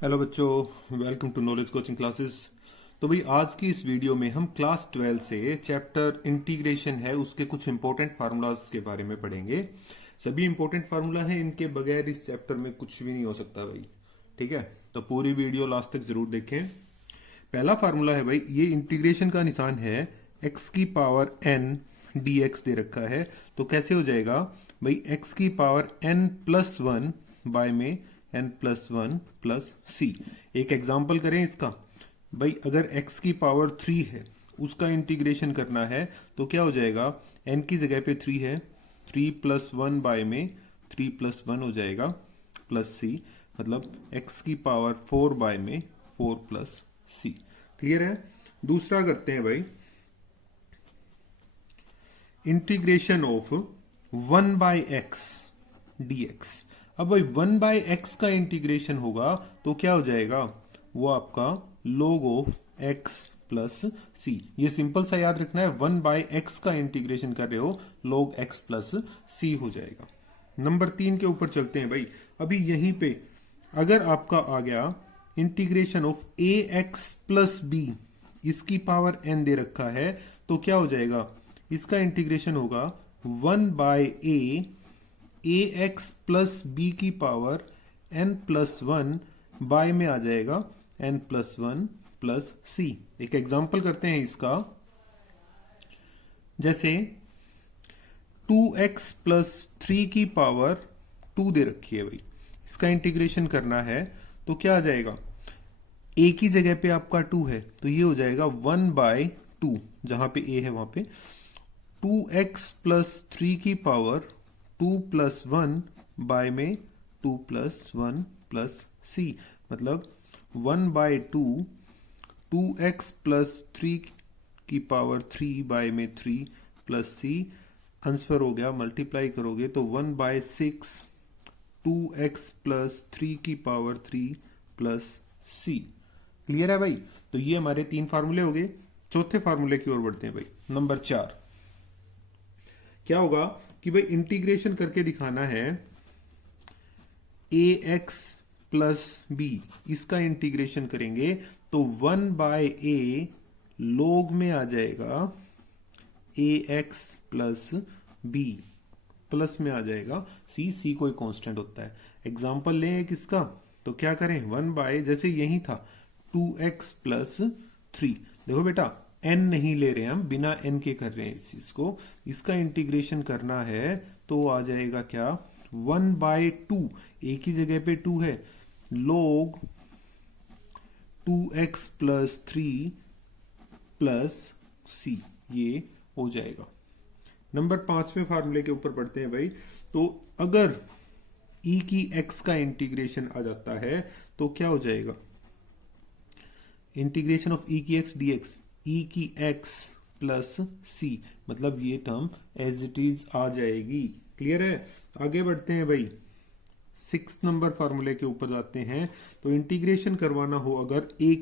Hello बच्चों, welcome to knowledge coaching classes. तो भाई आज की इस वीडियो में हम क्लास 12 से चैप्टर इंटीग्रेशन है उसके कुछ इंपॉर्टेंट फार्मूलाज के बारे में पढ़ेंगे। सभी इंपॉर्टेंट फार्मूला हैं, इनके बगैर इस चैप्टर में कुछ भी नहीं हो सकता भाई। ठीक है, तो पूरी वीडियो लास्ट तक जरूर देखें। पहला फार्मूला है भाई, ये इंटीग्रेशन का निशान है x की पावर n dx दे रखा है। तो कैसे हो जाएगा भाई, x की power n plus one by में n प्लस वन प्लस सी। एक एग्जाम्पल करें इसका भाई, अगर x की पावर 3 है उसका इंटीग्रेशन करना है तो क्या हो जाएगा, n की जगह पे 3 है, 3 प्लस वन बाय में 3 प्लस वन हो जाएगा प्लस सी, मतलब x की पावर 4 बाय में 4 प्लस सी। क्लियर है। दूसरा करते हैं भाई, integration of 1 by X dx। अब भाई 1 बाय एक्स का इंटीग्रेशन होगा तो क्या हो जाएगा, वो आपका log of x plus c. ये सिंपल सा याद रखना है, 1 बाय एक्स का इंटीग्रेशन कर रहे हो log x प्लस सी हो जाएगा। नंबर 3 के ऊपर चलते हैं भाई। अभी यहीं पे अगर आपका आ गया integration of A x plus B, इसकी पावर n दे रखा है, तो क्या हो जाएगा, इसका इंटीग्रेशन होगा 1 by A x plus B की power n plus one by में आ जाएगा n प्लस वन प्लस सी। एक एग्जांपल करते हैं इसका, जैसे 2x प्लस थ्री की पावर 2 दे रखी है भाई, इसका इंटीग्रेशन करना है तो क्या आ जाएगा, a की जगह पे आपका 2 है तो ये हो जाएगा 1 बाय 2, जहां पे a है वहां पे 2x प्लस थ्री की पावर 2 प्लस वन बाय में 2 प्लस वन प्लस सी, मतलब 1 बाय 2, 2x प्लस थ्री की पावर 3 बाय में 3 प्लस सी। आंसर हो गया, मल्टीप्लाई करोगे तो 1 बाय 6, 2x प्लस थ्री की पावर 3 प्लस सी। क्लियर है भाई। तो ये हमारे 3 फार्मूले हो गए। चौथे फार्मूले की ओर बढ़ते हैं भाई। नंबर 4 क्या होगा कि भाई इंटीग्रेशन करके दिखाना है ए एक्स प्लस बी, इसका इंटीग्रेशन करेंगे तो 1 बाय ए लोग में आ जाएगा ए एक्स प्लस बी, प्लस में आ जाएगा सी कोई कांस्टेंट होता है। एग्जांपल लें एक इसका, तो क्या करें 1 बाय, जैसे यही था 2x प्लस थ्री, देखो बेटा n नहीं ले रहे हैं हम, बिना n के कर रहे हैं इस चीज को, इसका इंटीग्रेशन करना है तो आ जाएगा क्या 1 बाय टू, एक ही जगह पे 2 है, log 2x plus three plus c, ये हो जाएगा। नंबर 5वें फार्मूले के ऊपर बढ़ते हैं भाई। तो अगर e की x का इंटीग्रेशन आ जाता है तो क्या हो जाएगा, इंटीग्रेशन ऑफ e की x dx, e की x प्लस सी, मतलब ये टर्म एज इट इज आ जाएगी। क्लियर है। आगे बढ़ते हैं भाई, 6 नंबर फार्मूले के ऊपर जाते हैं। तो इंटीग्रेशन करवाना हो अगर a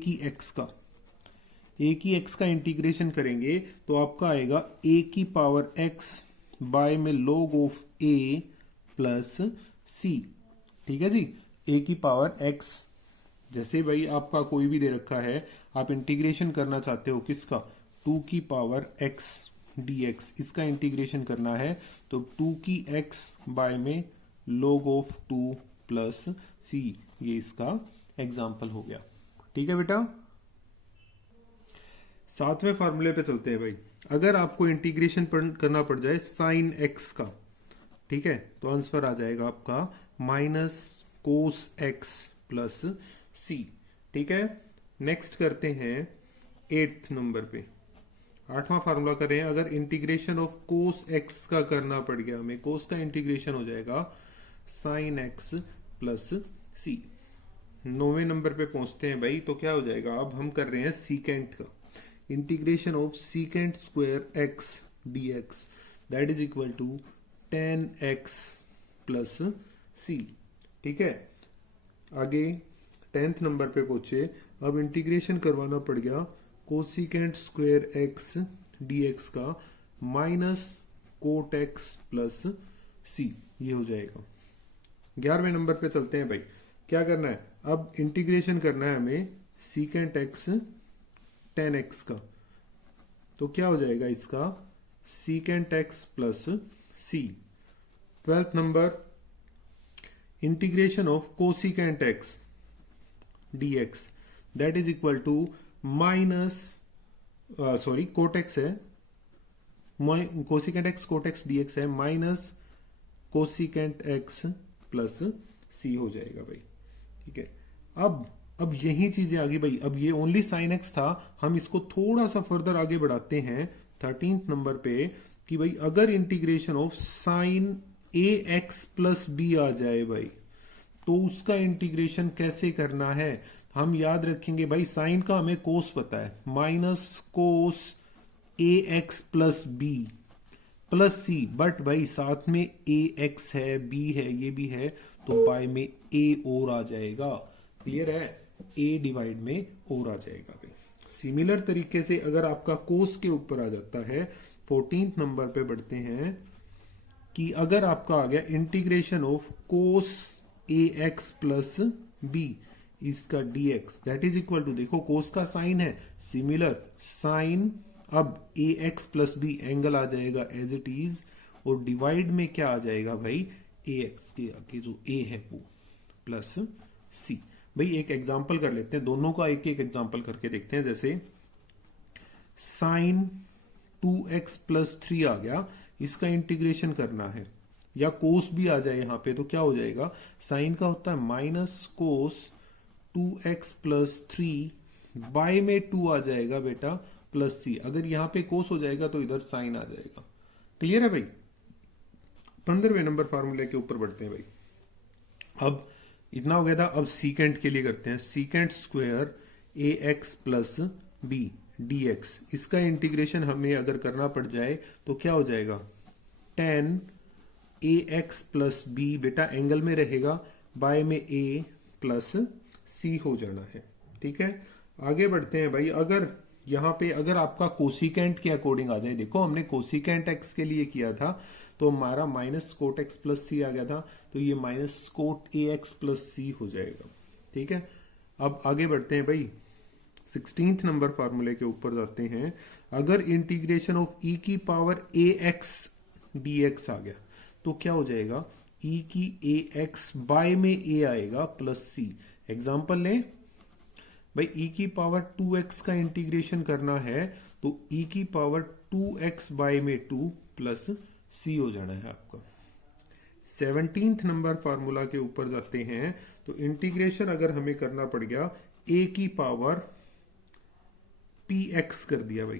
की x का इंटीग्रेशन करेंगे तो आपका आएगा a की पावर x बाय में log ऑफ a प्लस सी। ठीक है जी, a की पावर x, जैसे भाई आपका कोई भी दे रखा है, आप इंटीग्रेशन करना चाहते हो किसका, 2 की पावर x dx, इसका इंटीग्रेशन करना है तो 2 की x बाय में log ऑफ 2 प्लस सी, ये इसका एग्जाम्पल हो गया। ठीक है बेटा। 7वें फार्मूले पे चलते हैं भाई। अगर आपको इंटीग्रेशन करना पड़ जाए साइन x का, ठीक है, तो आंसर आ जाएगा आपका माइनस कोस x प्लस सी। ठीक है। नेक्स्ट करते हैं 8th नंबर पे, 8वां फार्मूला करें। अगर इंटीग्रेशन ऑफ कोस x का करना पड़ गया हमें, कोस का इंटीग्रेशन हो जाएगा साइन x प्लस सी। 9वें नंबर पे पहुंचते हैं भाई। तो क्या हो जाएगा, अब हम कर रहे हैं सीकेंट का, integration of secant square x dx, that is equal to 10x plus सी। ठीक है। आगे 10th नंबर पे पहुंचे, अब इंटीग्रेशन करवाना पड़ गया कोसिकेंट स्क्वायर x dx का minus cot x plus c, ये हो जाएगा। 11वें नंबर पे चलते हैं भाई। क्या करना है, अब इंटीग्रेशन करना है हमें सीकेंट एक्स टेन एक्स का, तो क्या हो जाएगा इसका secant x plus c. 12th नंबर, integration of cosecant x dx that is equal to minus cot x है, cosecant x cot x dx है माइनस कोसिकेंट एक्स प्लस सी हो जाएगा भाई। ठीक है, अब यही चीजें आ गई भाई। अब ये ओनली साइन एक्स था, हम इसको थोड़ा सा फर्दर आगे बढ़ाते हैं 13th नंबर पे कि भाई अगर integration of sine a x plus b आ जाए भाई, तो उसका इंटीग्रेशन कैसे करना है। हम याद रखेंगे भाई साइन का हमें कोस पता है, minus cos A x plus B plus C, but भाई साथ में ए एक्स है बी है ये भी है, तो बाय में ए और आ जाएगा। क्लियर है, ए डिवाइड में और आ जाएगा भाई। सिमिलर तरीके से अगर आपका कोस के ऊपर आ जाता है, 14th नंबर पे बढ़ते हैं कि अगर आपका आ गया integration of cos A x plus B इसका dx that is equal to, देखो कोस का साइन है सिमिलर साइन, अब A x plus B angle आ जाएगा एज इट इज, और डिवाइड में क्या आ जाएगा भाई ए एक्स के आगे जो ए है वो प्लस सी। भाई एक एग्जांपल कर लेते हैं, दोनों का एक एक एग्जांपल करके देखते हैं। जैसे साइन 2x प्लस 3 आ गया, इसका इंटीग्रेशन करना है, या कोस भी आ जाए यहां पे तो क्या हो जाएगा, साइन का होता है माइनस कोस 2x प्लस 3 बाय में 2 आ जाएगा बेटा प्लस सी। अगर यहां पे कोस हो जाएगा तो इधर साइन आ जाएगा। क्लियर है भाई। 15वें नंबर फार्मूले के ऊपर बढ़ते हैं भाई। अब इतना हो गया था, अब सीकेंट के लिए करते हैं। सीकेंट स्क्वायर ए एक्स प्लस बी dx, इसका इंटीग्रेशन हमें अगर करना पड़ जाए तो क्या हो जाएगा, tan ए एक्स प्लस बी, बेटा एंगल में रहेगा, बाय में a प्लस सी हो जाना है। ठीक है, आगे बढ़ते हैं भाई। अगर यहां पे अगर आपका कोसिकेंट के अकॉर्डिंग आ जाए, देखो हमने कोसिकेंट एक्स के लिए किया था तो हमारा minus cot x plus c आ गया था, तो ये minus cot a x plus सी हो जाएगा। ठीक है, अब आगे बढ़ते हैं भाई, 16th नंबर फार्मूले के ऊपर जाते हैं। अगर इंटीग्रेशन ऑफ ई की पावर ए एक्स डी एक्स आ गया तो क्या हो जाएगा, ई की ए एक्स बाय में ए आएगा प्लस सी। एग्जाम्पल लें भाई, ई की पावर 2x का इंटीग्रेशन करना है तो ई की पावर 2x बाय में 2 प्लस सी हो जाना है आपका। 17th नंबर फार्मूला के ऊपर जाते हैं, तो इंटीग्रेशन अगर हमें करना पड़ गया a की पावर px कर दिया भाई।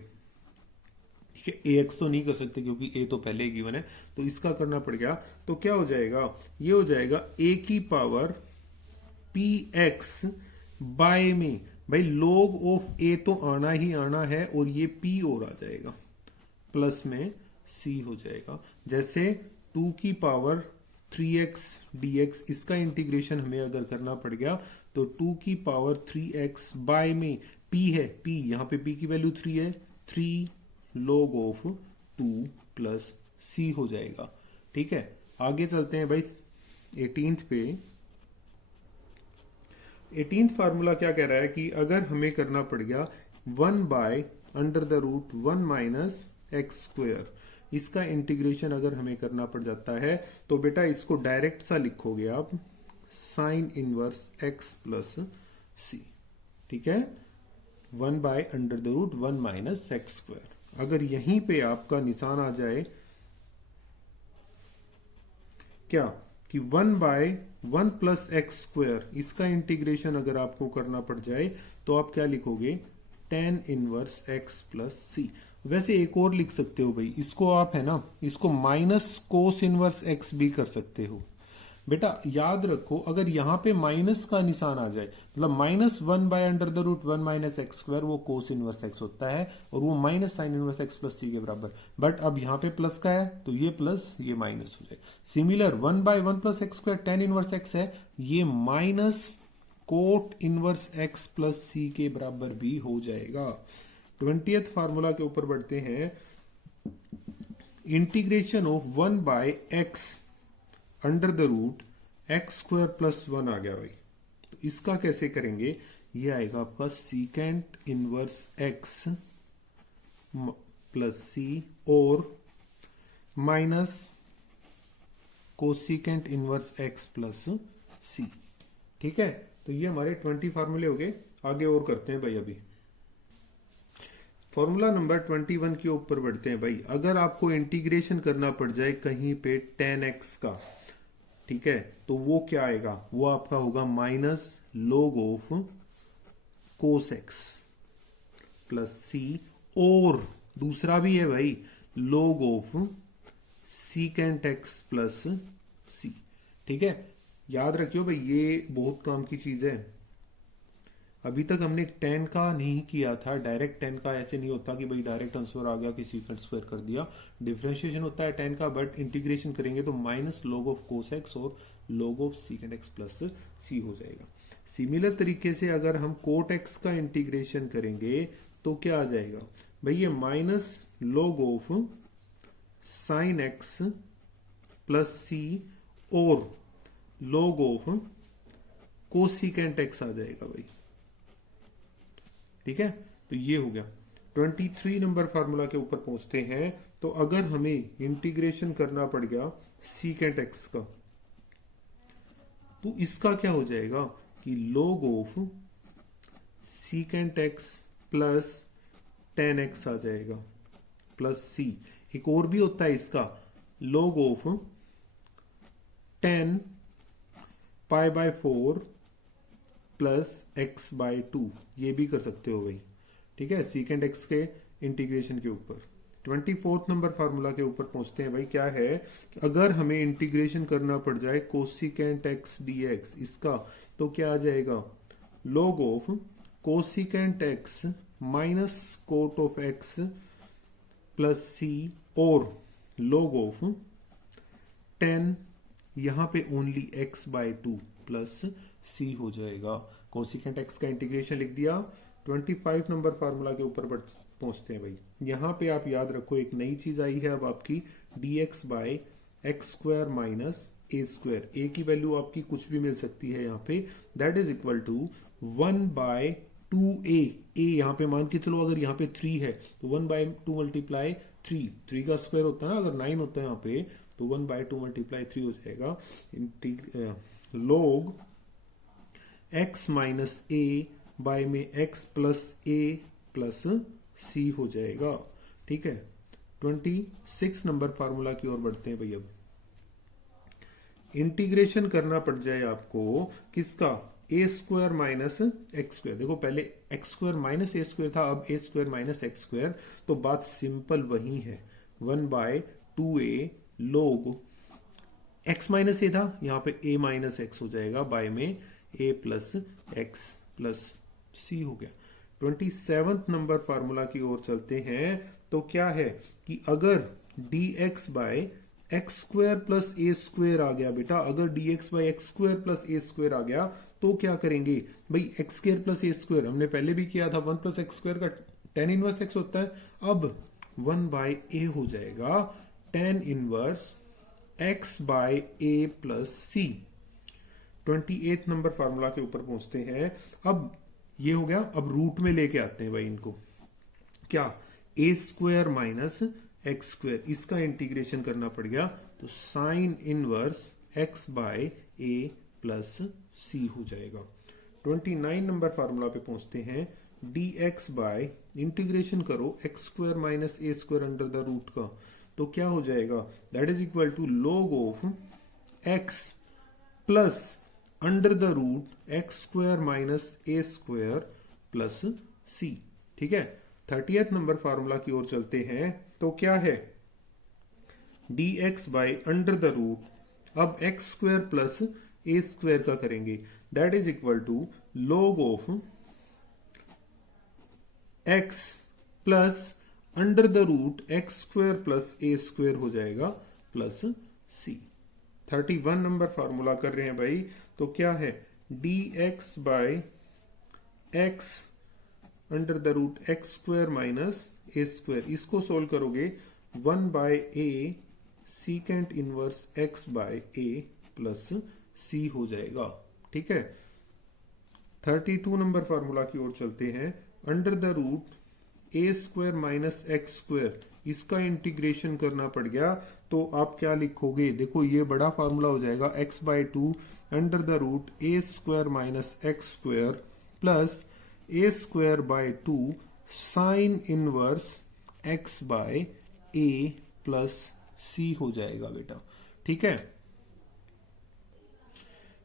ठीक है, ax तो नहीं कर सकते क्योंकि a तो पहले ही गिवन है, तो इसका करना पड़ गया तो क्या हो जाएगा, ये हो जाएगा a की पावर px बाय में भाई log ऑफ a तो आना ही आना है, और ये p और आ जाएगा प्लस में c हो जाएगा। जैसे 2 की पावर 3x dx, इसका इंटीग्रेशन हमें अगर करना पड़ गया तो 2 की पावर 3x बाय में p है, p यहां पे p की वैल्यू 3 है, 3 log ऑफ 2 प्लस c हो जाएगा। ठीक है, आगे चलते हैं भाई 18th पे। 18th फार्मूला क्या कह रहा है कि अगर हमें करना पड़ गया 1 by under the root 1 minus x square, इसका इंटीग्रेशन अगर हमें करना पड़ जाता है तो बेटा इसको डायरेक्ट सा लिखोगे आप, साइन इनवर्स एक्स प्लस सी। ठीक है, 1 by under the root 1 minus x square. अगर यहीं पे आपका निशान आ जाए क्या कि 1 बाय 1 प्लस एक्स स्क्वायर, इसका इंटीग्रेशन अगर आपको करना पड़ जाए तो आप क्या लिखोगे, tan इनवर्स एक्स प्लस सी। वैसे एक और लिख सकते हो भाई, इसको आप है ना, इसको माइनस कोस इनवर्स एक्स भी कर सकते हो। बेटा याद रखो, अगर यहां पे माइनस का निशान आ जाए, मतलब -1 by under the root 1 minus x square, वो कोस इनवर्स एक्स होता है और वो minus sine inverse x plus c के बराबर। बट अब यहां पे प्लस का है तो ये प्लस ये माइनस हो जाए। Similar 1 by 1 plus x square tan inverse x है, ये minus cot inverse x plus c के बराबर भी हो जाएगा। 20th फार्मूला के ऊपर बढ़ते हैं। Integration of 1 by x under the root x square plus 1 आ गया भाई। तो इसका कैसे करेंगे, ये आएगा आपका secant inverse x plus c और minus cosecant inverse x plus सी। ठीक है, तो ये हमारे 20 फार्मूले हो गए। आगे और करते हैं भाई। अभी फॉर्मूला नंबर 21 के ऊपर बढ़ते हैं भाई। अगर आपको इंटीग्रेशन करना पड़ जाए कहीं पे tan x का, ठीक है, तो वो क्या आएगा, वो आपका होगा minus log of cos x plus c, और दूसरा भी है भाई log of secant x plus सी। ठीक है, याद रखियो भाई, ये बहुत काम की चीज है। अभी तक हमने tan का नहीं किया था, डायरेक्ट tan का ऐसे नहीं होता कि भाई डायरेक्ट आंसर आ गया कि सीकेंट स्क्वायर कर दिया, डिफरेंशिएशन होता है tan का, बट इंटीग्रेशन करेंगे तो minus log of cos x और log of secant x plus सी हो जाएगा। सिमिलर तरीके से अगर हम cot x का इंटीग्रेशन करेंगे तो क्या आ जाएगा भाई, ये minus log of sin x plus c और log ऑफ कोसिकेंट x आ जाएगा भाई। ठीक है, तो ये हो गया। 23 नंबर फार्मूला के ऊपर पहुंचते हैं। तो अगर हमें इंटीग्रेशन करना पड़ गया सीकेंट x का, तो इसका क्या हो जाएगा कि log of secant x plus tan x आ जाएगा प्लस सी। एक और भी होता है इसका, log of tan pi by 4 plus X by 2, ये भी कर सकते हो भाई। ठीक है, सीकेंट एक्स के इंटीग्रेशन के ऊपर। 24 नंबर फार्मूला के ऊपर पहुंचते हैं भाई। क्या है कि अगर हमें इंटीग्रेशन करना पड़ जाए कोसिकेंट एक्स डीएक्स इसका, तो क्या आ जाएगा, log of cosecant x minus cot of x plus c और log ऑफ 10, यहां पे ओनली x बाय 2 प्लस सी हो जाएगा। कोसिकेंट x का इंटीग्रेशन लिख दिया। 25 नंबर फार्मूला के ऊपर पहुंचते हैं भाई। यहां पे आप याद रखो एक नई चीज आई है अब आपकी, dx by x square minus A square. A की वैल्यू आपकी कुछ भी मिल सकती है यहाँ पे, that is equal to 1 by 2a। A यहाँ पे मान के चलो, अगर यहाँ पे 3 है तो 1 बाय 2 मल्टीप्लाई 3 का स्क्वायर होता है ना, अगर 9 होता है यहाँ पे तो 1 बाय 2 मल्टीप्लाई 3 हो जाएगा। log x माइनस ए बाय में x प्लस ए प्लस सी हो जाएगा। ठीक है, 26 नंबर फार्मूला की ओर बढ़ते हैं भाई। अब इंटीग्रेशन करना पड़ जाए आपको किसका, a square minus x square. देखो पहले एक्स स्क्वायर माइनस ए स्क्वायर था, अब a square minus x square, तो बात सिंपल वही है। 1 by 2a log x minus a था, यहां पे a माइनस एक्स हो जाएगा, बाय में a प्लस एक्स प्लस सी हो गया। 27 नंबर फार्मूला की ओर चलते हैं। तो क्या है कि अगर dx by x square plus A square आ गया बेटा, अगर dx by x square plus A square आ गया तो क्या करेंगे भाई, एक्स स्क्वायर प्लस ए स्क्वायर हमने पहले भी किया था, 1 प्लस एक्स स्क्वायर का tan इनवर्स एक्स होता है। अब 1 बाय ए हो जाएगा tan inverse x by A plus c. 28 number formula के ऊपर पहुंचते हैं। अब ये हो गया, अब रूट में लेके आते हैं भाई इनको। क्या, a square minus x square, इसका इंटीग्रेशन करना पड़ गया तो sine inverse x by A plus सी हो जाएगा। 29 नंबर फार्मूला पे पहुंचते हैं। dx बाय इंटीग्रेशन करो x square minus A square under the root का, तो क्या हो जाएगा, that is equal to log of x plus under the root x square minus A square plus सी। ठीक है, 30th नंबर फार्मूला की ओर चलते हैं। तो क्या है, dx by under the root, अब एक्स स्क्वायर प्लस ए स्क्वायर का करेंगे, that is equal to log of x plus under the root x square plus A square हो जाएगा प्लस सी। 31 नंबर फार्मूला कर रहे हैं भाई। तो क्या है, dx by x under the root x square minus A square, इसको सोल्व करोगे 1 by A secant inverse x by A plus सी हो जाएगा। ठीक है, 32 नंबर फार्मूला की ओर चलते हैं। Under the root a square minus x square, इसका इंटीग्रेशन करना पड़ गया तो आप क्या लिखोगे? देखो ये बड़ा फार्मूला हो जाएगा x/2 under the root a square minus x square plus A square by 2 sine inverse x by A plus सी हो जाएगा बेटा। ठीक है,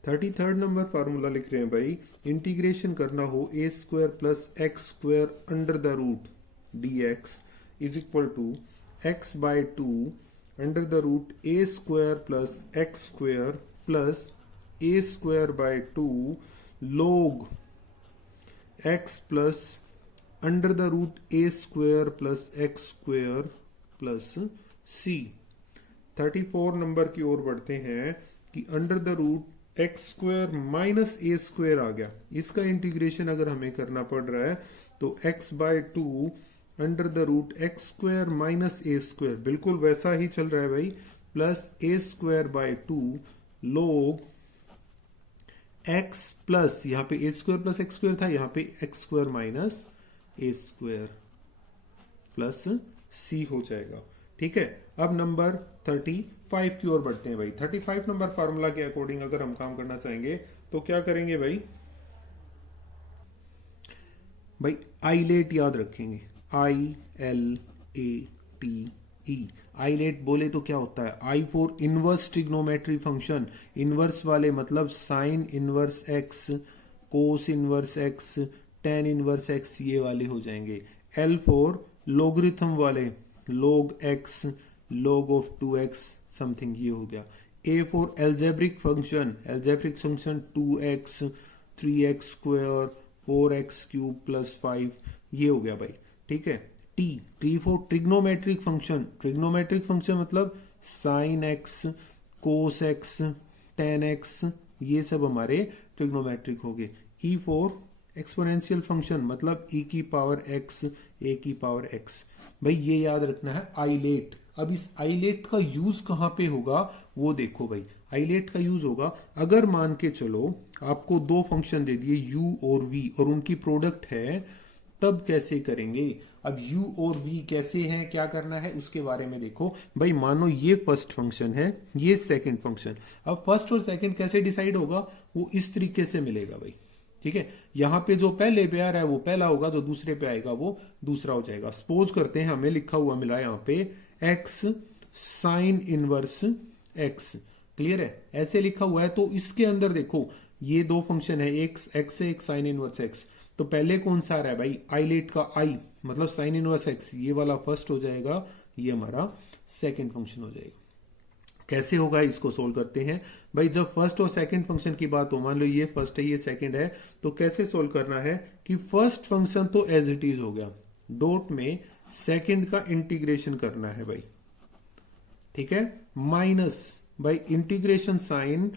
33rd नंबर फार्मूला लिख रहे हैं भाई। इंटीग्रेशन करना हो a square plus x square under the root dx is equal to x by 2 under the root a square plus x square plus A square by 2 log x plus under the root a square plus x square plus c. 34 number की ओर बढ़ते हैं कि under the root x square minus A square आ गया, इसका integration अगर हमें करना पड़ रहा है तो x/2 under the root x square minus A square, बिल्कुल वैसा ही चल रहा है भाई, plus A square by 2 log x plus, यहां पे a square plus x square था, यहां पे एक्स स्क्वायर माइनस ए स्क्वायर प्लस सी हो जाएगा। ठीक है, अब नंबर 35 की ओर बढ़ते हैं भाई। 35 नंबर फार्मूला के अकॉर्डिंग अगर हम काम करना चाहेंगे तो क्या करेंगे भाई? भाई आइलेट याद रखेंगे, ILATE। आइलेट बोले तो क्या होता है? I for inverse trigonometry function, inverse वाले मतलब sine inverse x, cos inverse x, tan inverse x, ये वाले हो जाएंगे। एल फॉर लोगरिथम वाले, log x, log of 2x something, ये हो गया। A for algebraic function, algebraic function 2x 3x square 4x cube plus 5, ये हो गया भाई। ठीक है, T for trigonometric function, trigonometric function मतलब sine x, cos x, tan x, ये सब हमारे ट्रिग्नोमेट्रिक हो गए। ई फॉर एक्सपोनेंशियल फंक्शन मतलब e की पावर x, a की पावर x। भाई ये याद रखना है आइलेट। अब इस आइलेट का यूज कहां पे होगा वो देखो भाई। आइलेट का यूज होगा अगर मान के चलो आपको दो फंक्शन दे दिए u और v और उनकी प्रोडक्ट है, तब कैसे करेंगे? अब u और v कैसे हैं, क्या करना है उसके बारे में देखो भाई। मानो ये फर्स्ट फंक्शन है, ये सेकंड फंक्शन। अब फर्स्ट और सेकंड कैसे डिसाइड होगा? वो इस तरीके से मिलेगा भाई। ठीक है, यहां पे जो पहले पे आ रहा है वो पहला होगा, जो दूसरे पे आएगा वो दूसरा हो जाएगा। सपोज करते हैं हमें लिखा हुआ मिला यहां पे x sign inverse x, clear है, ऐसे लिखा हुआ है। तो इसके अंदर देखो ये दो फंक्शन है, एक x है एक साइन इनवर्स x। तो पहले कौन सा आ रहा है भाई? आइलेट का i मतलब साइन इनवर्स x, ये वाला फर्स्ट हो जाएगा, ये हमारा सेकेंड फंक्शन हो जाएगा। कैसे होगा इसको सोल्व करते हैं भाई। जब फर्स्ट और सेकंड फंक्शन की बात हो, मान लो ये फर्स्ट है ये सेकंड है, तो कैसे सोल्व करना है कि फर्स्ट फंक्शन तो एज इट इज हो गया, डॉट में सेकंड का इंटीग्रेशन करना है भाई। ठीक है, माइनस भाई इंटीग्रेशन साइन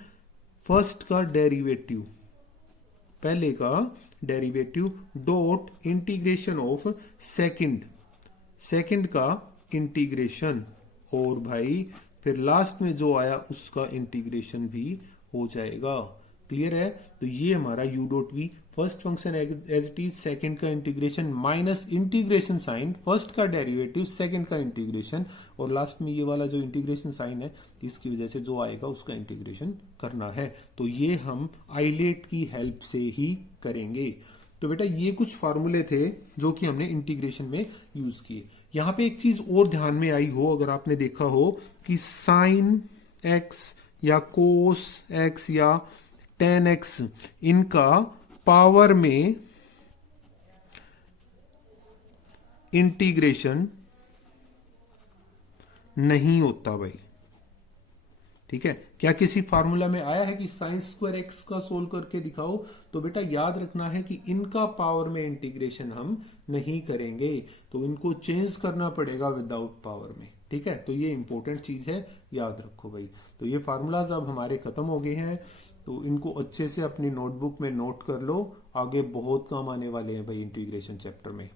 फर्स्ट का डेरिवेटिव, पहले का derivative, dot integration of second का इंटीग्रेशन, और भाई फिर लास्ट में जो आया उसका इंटीग्रेशन भी हो जाएगा। क्लियर है? तो ये हमारा u dot v first function as it is, second का integration minus integration sign first का डेरिवेटिव सेकंड का इंटीग्रेशन, और लास्ट में ये वाला जो इंटीग्रेशन साइन है इसकी वजह से जो आएगा उसका इंटीग्रेशन करना है। तो ये हम आइलेट की हेल्प से ही करेंगे। तो बेटा ये कुछ फार्मूले थे जो कि हमने इंटीग्रेशन में यूज किए। यहां पे एक चीज और ध्यान में आई हो, अगर आपने देखा हो कि साइन एक्स या कोस एक्स या टेन एक्स, इनका पावर में इंटीग्रेशन नहीं होता भाई। ठीक है, क्या किसी फार्मूला में आया है कि साइन स्क्वायर एक्स का सोल्व करके दिखाओ? तो बेटा याद रखना है कि इनका पावर में इंटीग्रेशन हम नहीं करेंगे, तो इनको चेंज करना पड़ेगा विदाउट पावर में। ठीक है, तो ये इंपॉर्टेंट चीज है, याद रखो भाई। तो ये फार्मूलाज अब हमारे खत्म हो गए हैं, तो इनको अच्छे से अपनी नोटबुक में नोट कर लो, आगे बहुत काम आने वाले हैं भाई इंटीग्रेशन चैप्टर में।